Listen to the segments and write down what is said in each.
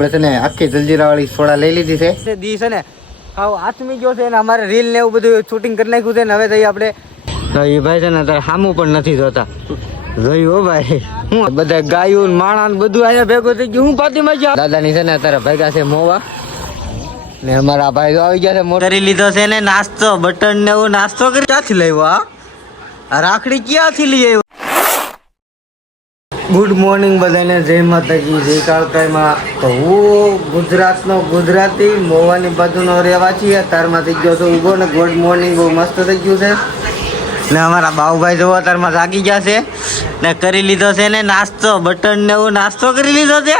આપણે છે ને આખી જલજીરા વાળી સોડા લઈ લીધી છે. દી છે ને હાવ આથમી ગયો છે ને અમારે રીલ ને એવું બધું શૂટિંગ કરી નાખ્યું છે ને હવે તઈ આપણે. તો એ ભાઈ છે ને તારે સામું પણ નથી જોતા. જોયું હો ભાઈ. હું બધા ગાયું માણા ને બધું અહીંયા ભેગું થઈ ગયું. હું પાતી મજા દાદાની છે ને અત્યારે ભેગા છે મોવા. ને અમારા ભાઈ તો આવી ગયા છે કરી લીધો છે ને નાસ્તો બટન ને એવું નાસ્તો કરી. ક્યાંથી લાવ્યો આ રાખડી ક્યાંથી લઈ આવ્યો? ગુડ મોર્નિંગ બધાને, જય માતાજી, જય કાળકાઈમાં. તો હું ગુજરાતનો ગુજરાતી, મોવાની બાજુનો તારમાં થઈ ગયો તો ઊભો ને ગુડ મોર્નિંગ બહુ મસ્ત થઈ ગયું છે. ને અમારા બાઉભાઈ જોવો તારમાં જાગી ગયા છે ને કરી લીધો છે ને નાસ્તો બટન ને એવું નાસ્તો કરી લીધો છે.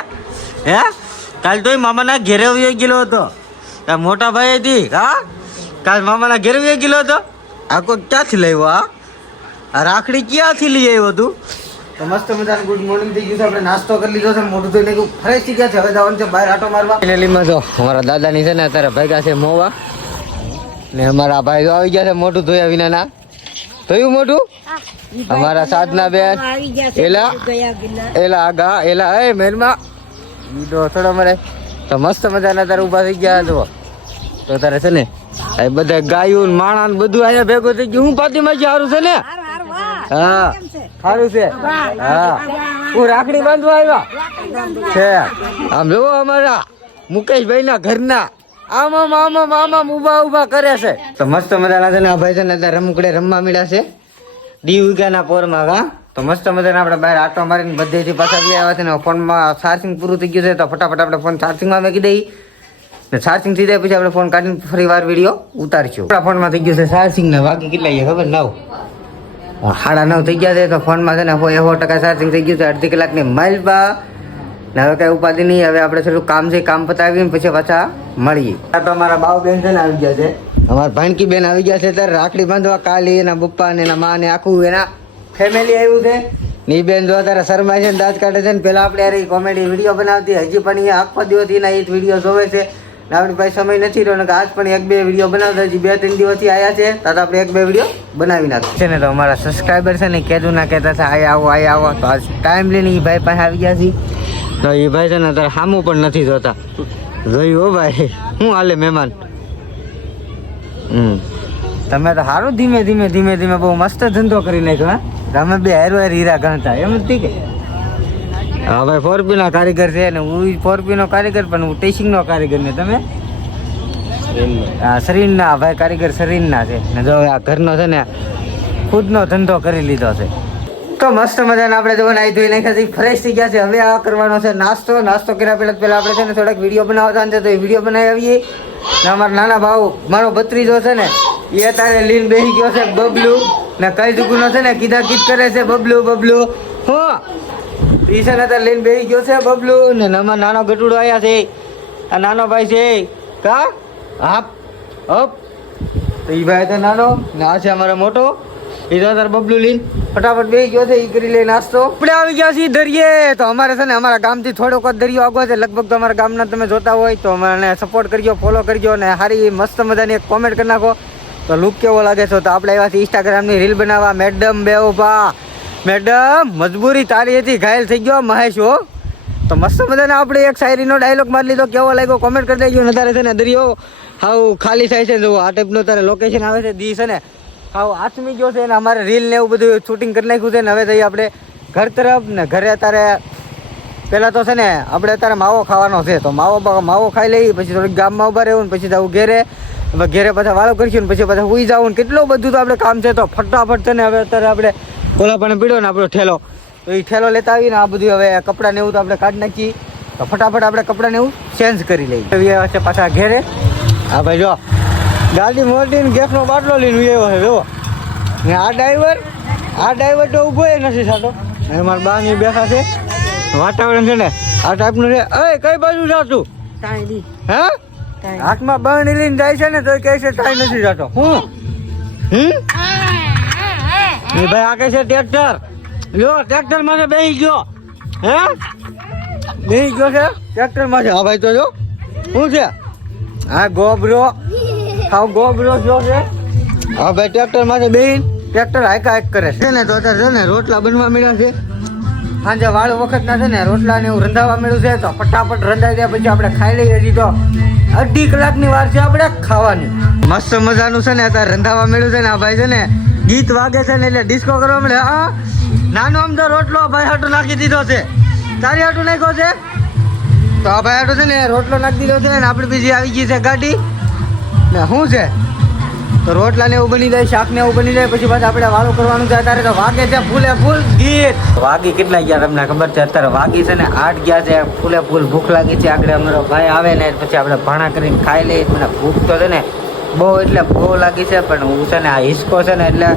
હે? કાલ તોય મામાના ઘેરે વયો ગયેલો હતો. મોટા ભાઈ હતી, હા? કાલ મામાના ઘેરે વયો ગયેલો હતો. આ કોઈ ક્યાંથી લાવ્યો આ રાખડી ક્યાંથી લઈ આવ્યો તું? તો મસ્ત મજાનું ગુડ મોર્નિંગ થઈ ગયું છે. આપણે નાસ્તો કરી લીધો છે મોટું ધોઈને ગયું ફ્રેશ થઈ ગયા છે. હવે જવાનું છે બહાર આટો મારવા. ફાઇનલીમાં તો અમારા દાદાની છે ને અત્યારે ભેગા છે મોવા. ને અમારા ભાઈ તો આવી ગયા છે મોટું ધોયા વિનાના. થયું મોટું અમારા સાધના બેન. એલા એલા આગા એલા એ મેરમાં ઈડો થોડો મરે. તો મસ્ત મજાના તારે ઊભા થઈ ગયા જુઓ. તો તારે છે ને એ બધા ગાયું ને માણા ને બધું અહીંયા ભેગું થઈ ગયું. હું પાતી માં સારું છે ને? હા. સારું છે? હા. હું. રાખડી બાંધવા આવ્યા. છે. આમ જોવો અમારા મુકેશભાઈ ના ઘરના. આમ આમ આમ આમ આમ આમ ઊભા ઊભા કરે છે. તો મસ્ત મજાના છે ને આ ભાઈ છે ને અત્યારે રમકડે રમવા મળ્યા છે. ડી ઉગાના પોરમાં હા. તો મસ્ત મજાના આપણે બહાર આટો મારીને બધેથી પાછા બી આવ્યા છે ને. ફોનમાં ચાર્જિંગ પૂરું થઈ ગયું છે તો ફટાફટ આપણે ફોન ચાર્જિંગમાં મૂકી કીધી ને ચાર્જિંગ થઈ જાય પછી આપણે ફોન કાઢીને ફરી વાર વીડિયો ઉતારશું. આપણા ફોનમાં થઈ ગયું છે ચાર્જિંગ ને બાકી કેટલા છે ખબર? નવ. સાડા નવ થઈ ગયા છે, તો ફોનમાં છે ને સો ટકા ચાર્જિંગ થઈ ગયું છે, અડધી કલાકની માઇલ બા. ને હવે કઈ ઉપાધિ નહીં, હવે આપણે થોડું કામ છે, કામ પતાવીને પછી પાછા મળીએ. તો અમારા બાવ બેન છે ને આવી ગયા છે. અમારા ભાણકી બેન આવી ગયા છે, ત્યારે રાખડી બાંધવા કાલી, એના પપ્પા ને એના મા ને આખું એના ફેમિલી આવ્યું છે. ની બેન જો અત્યારે શરમાય છે ને દાંત કાઢે છે ને, પેલા આપણે યાર કોમેડી વીડિયો બનાવતી, હજી પણ એ આખો દિવસ એના એ વીડિયો જોવે છે. આપણી પાસે સમય નથી રહ્યો કે આજ પણ એક બે વીડિયો બનાવતા હજી બે ત્રણ દિવસથી આવ્યા છે. તો આપણે એક બે વીડિયો બનાવી નાખીએ છે ને તો અમારા સબસ્ક્રાઈબર છે ને કહેતું ના કહેતા છે આય આવો આય આવો. તો આજ ટાઈમ લઈને એ ભાઈ પાસે આવી ગયા છે તો એ ભાઈ છે ને અત્યારે સામું પણ નથી જોતા. જોયું હો ભાઈ. શું હાલે મહેમાન? હમ. તમે તો સારું ધીમે ધીમે ધીમે ધીમે બહુ મસ્ત ધંધો કરી નાખ્યો, હા? તમે બે હેર હીરા ગણતા, એમ જ કે હા ભાઈ ફોર નો કારીગર છે ને હું ફોર નો કારીગર પણ હું ટેસિંગ નો કારીગર ને તમે? હા શરીરના ભાઈ કારીગર શરીરના છે. ને જો આ ઘરનો છે ને ખુદનો ધંધો કરી લીધો છે. તો મસ્ત મજાને આપણે જો નાઈ ધોઈ નાખ્યા છે ફ્રેશ થઈ ગયા છે. હવે આ કરવાનો છે નાસ્તો. નાસ્તો કર્યા પહેલા પહેલા આપણે છે ને થોડાક વીડિયો બનાવતા છે તો એ વીડિયો બનાવી આવીએ. ને અમારા નાના ભાવ મારો ભત્રીજો છે ને એ અત્યારે લીન બેસી ગયો છે બબલુ. ને કઈ દુકાનો છે ને કીધા કીધ કરે છે બબલુ બબલુ. હો! ઈ હતા, લઈને બેસી ગયો છે બબલુ. ને અમારો નાનો ગટુડો આવ્યા છે. આ નાનો ભાઈ છે. કા? હાપ. હપ. તો ઈ ભાઈ તો નાનો. ને આ છે અમારો મોટો. એ તો તાર બબલુ લીન ફટાફટ બેસી ગયો છે. ઈ કરી લઈ નાસ્તો. આપણે આવી ગયા છીએ દરિયે. તો અમારે છે ને, અમારા ગામથી થોડોક જ દરિયો આગો છે. લગભગ તો અમારા ગામના તમે જોતા હોય તો અમારે સપોર્ટ કરજો ફોલો કરજો અને સારી મસ્ત મજાની એક કોમેન્ટ કરી નાખો. તો લુક કેવો લાગે છે? તો આપણે આવ્યા છીએ ઇન્સ્ટાગ્રામની રીલ બનાવવા. મેડમ બેઉભા. મેડમ, મજબૂરી તારી હતી, ઘાયલ થઈ ગયો, મહેશ, હો. તો મસ્ત બધાને આપણે એક શાયરીનો ડાયલોગ મારી લીધો, કેવો લાગ્યો કોમેન્ટ કરી દેજો. ને તારે છે ને, દરિયો હાવ ખાલી થાય છે જો આ ટાઈપનું તારે લોકેશન આવે છે, દી છે ને, હાવ આથમી ગયો છે ને, અમારે રીલ ને એવું બધું શૂટિંગ કરી નાખ્યું છે ને, હવે તો આપણે ઘર તરફ ને ઘરે અત્યારે પહેલાં તો છે ને, આપણે અત્યારે માવો ખાવાનો છે, તો માવો માવો ખાઈ લઈએ, પછી થોડીક ગામમાં ઊભા રહેવું ને, પછી જવું ઘેરે ઘેરે પાછા વાળો કરીશું ને, પછી પાછા સુઈ જવું ને, કેટલું બધું તો આપણે કામ છે, તો ફટાફટ છે ને, હવે અત્યારે આપણે કોલા પણ પીડ્યો ને આપણો ઠેલો. તો એ ઠેલો લેતા આવીને આ બધું હવે કપડાં ને એવું તો આપણે કાઢી નાખીએ. તો ફટાફટ આપણે કપડાં ને એવું ચેન્જ કરી લઈએ. છે પાછા ઘેરે. હા ભાઈ જો ગાડી મોટી ને ગેસનો બાટલો લઈને એવો છે જો ને આ ડ્રાઈવર આ ડ્રાઈવર તો ઊભો નથી સાતો ને મારા બા ની બેઠા છે. વાતાવરણ છે ને આ ટાઈપનું છે. એ કઈ બાજુ જા તું? હે? હાથમાં બરણી લઈને જાય છે ને તો કહે છે કાંઈ નથી જાતો. હું? હમ? એ ભાઈ આ કહે છે ટ્રેક્ટર? લ્યો ટ્રેક્ટરમાં બેસી ગયો. હે? બેસી ગયો છે? ટ્રેક્ટરમાં છે હા ભાઈ તો જો. શું છે? હા ગોબરો. હા ગોબરો જો છે. હા ભાઈ ટ્રેક્ટરમાં બેહીન ટ્રેક્ટર હાઈક હાઈક કરે છે. ને તો અત્યારે છે ને રોટલા બનવા મળ્યા છે. સાંજે વાળ વખત ના છે ને રોટલા ને એવું રંધાવા મળ્યું છે તો ફટાફટ રંધાઈ દે પછી આપણે ખાઈ લઈએ હજી તો. અઢી કલાકની વાર છે આપણે ખાવાની. મસ્ત મજાનું છે ને અત્યારે રંધાવા મળ્યું છે ને આ ભાઈ છે ને ગીત વાગે છે ને એટલે ડિસ્કો કરવા મળે. હા નાનો અમદો રોટલો ભાઈ હાટું નાખી દીધો છે. તારી હાટું નાખ્યો છે? તો આ ભાઈ હાટું છે ને રોટલો નાખી દીધો છે ને આપણી બીજી આવી ગઈ છે ગાડી. ને શું છે? તો રોટલા ને એવું બની જાય શાક ને એવું બની જાય, પછી પાછા આપણે વાળું કરવાનું છે. અત્યારે તો વાગે છે ફૂલે ફૂલ ગીત. વાગી કેટલા ગયા તમને ખબર છે? અત્યારે વાગી છે ને આઠ ગયા છે. ફૂલે ફૂલ ભૂખ લાગી છે. આગળ અમારો ભાઈ આવે ને, પછી આપણે ભાણા કરીને ખાઈ લઈએ. મને ભૂખ તો છે ને બહુ એટલે બહુ લાગી છે, પણ હું છે ને આ હિસકો છે ને એટલે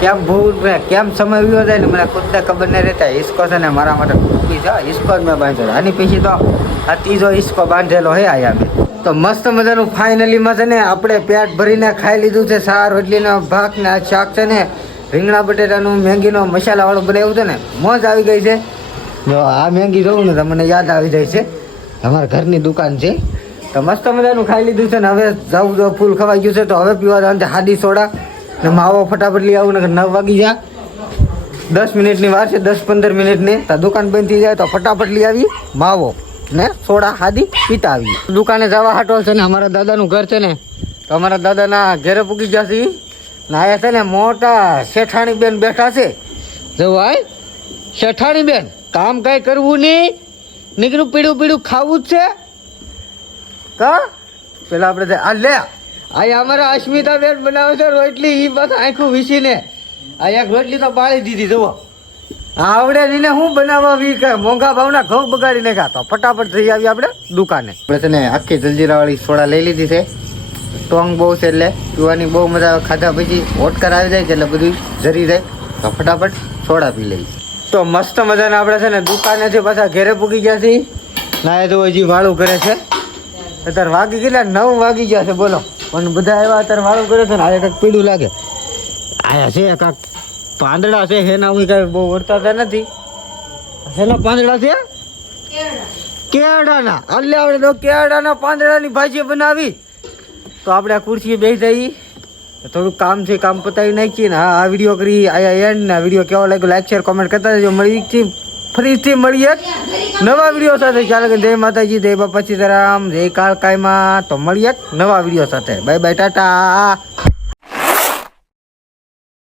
કેમ ભૂ ને કેમ સમય વ્યો જાય ને મને ખુદને ખબર નહીં રહેતા. હિસકો છે ને મારા માટે ખૂબી છે. હિસકો જ મેં બાંધેલો આની પછી તો આ ત્રીજો હિસકો બાંધેલો હે આયા મેં. તો મસ્ત મજાનું ફાઇનલીમાં છે ને આપણે પેટ ભરીને ખાઈ લીધું છે. સાર, રોટલીનો ભાગ ને આ શાક છે ને રીંગણા બટેટાનું, મેંગીનો મસાલાવાળું બનાવ્યું છે ને. મોજ આવી ગઈ છે. જો આ મેંગી જોઉં ને તમને યાદ આવી જાય છે. અમારા ઘરની દુકાન છે. તો મસ્ત મજાનું ખાઈ લીધું છે ને હવે જવું જો ફૂલ ખવાઈ ગયું છે તો હવે પીવા જવાનું છે હાદી સોડા. ને માવો ફટાફટ લઈ આવું ને નવ વાગી જા દસ મિનિટની વાર છે, દસ પંદર મિનિટની. તો દુકાન બંધ થઈ જાય તો ફટાફટ લઈ આવી માવો ને સોડા હાદી પીતા આવી દુકાને જવા હાટો છે ને અમારા દાદાનું ઘર છે ને, તો અમારા દાદાના ઘેરે પૂકી ગયા છે. ને આયા છે ને મોટા શેઠાણી બેન બેઠા છે. જવાય શેઠાણી બેન કામ કાંઈ કરવું નહીં. નીકળું, પીડું પીડું ખાવું જ છે. કા પેલા આપણે તે- આ લે. આ અમારા અસ્મિતા બેન બનાવે છે રોટલી એ બસ આખું વીસીને આ એક રોટલી તો બાળી દીધી જુઓ. આવડે નહીં ને હું બનાવવા વી કે મોંઘા ભાવના ઘઉં બગાડી ને તો ફટાફટ થઈ આવી આપણે દુકાને. આપણે છે ને આખી જલજીરાવાળી સોડા લઈ લીધી છે. સ્ટ્રોંગ બહુ છે એટલે પીવાની બહુ મજા આવે. ખાધા પછી ઓટકર આવી જાય છે એટલે બધું જરી જાય. તો ફટાફટ સોડા પી લઈ તો મસ્ત મજાના આપણે છે ને દુકાને છે પાછા ઘેરે પૂકી ગયા છીએ. ના તો હજી વાળું કરે છે. અત્યારે વાગી કેટલા? નવ વાગી ગયા છે, બોલો. પણ બધા એવા અત્યારે વાળું કરે છે ને આ કંઈક પીડું લાગે. આયા છે કાંક પાંદડા છે હેના હું કાંઈ બહુ વર્તાતા નથી. હેના પાંદડા છે? કેળાના. એટલે આપણે તો કેળાના પાંદડાની ભાજી બનાવી. તો આપણે આ ખુરશી બેસી જઈ થોડુંક કામ છે, કામ પતાવી નાખીએ ને. આ વીડિયો કરી, આયા એન્ડ ના વીડિયો. કેવો લાગ્યો? લાઈક શેર કોમેન્ટ કરતા રહેજો. મળી ફરીથી મળીએ. નવા વીડિયો સાથે ચાલે કે જય માતાજી, જય બાપા સીતારામ, જય કાળ કાયમાં તો મળીએ નવા વીડિયો સાથે. Bye bye, ta-ta.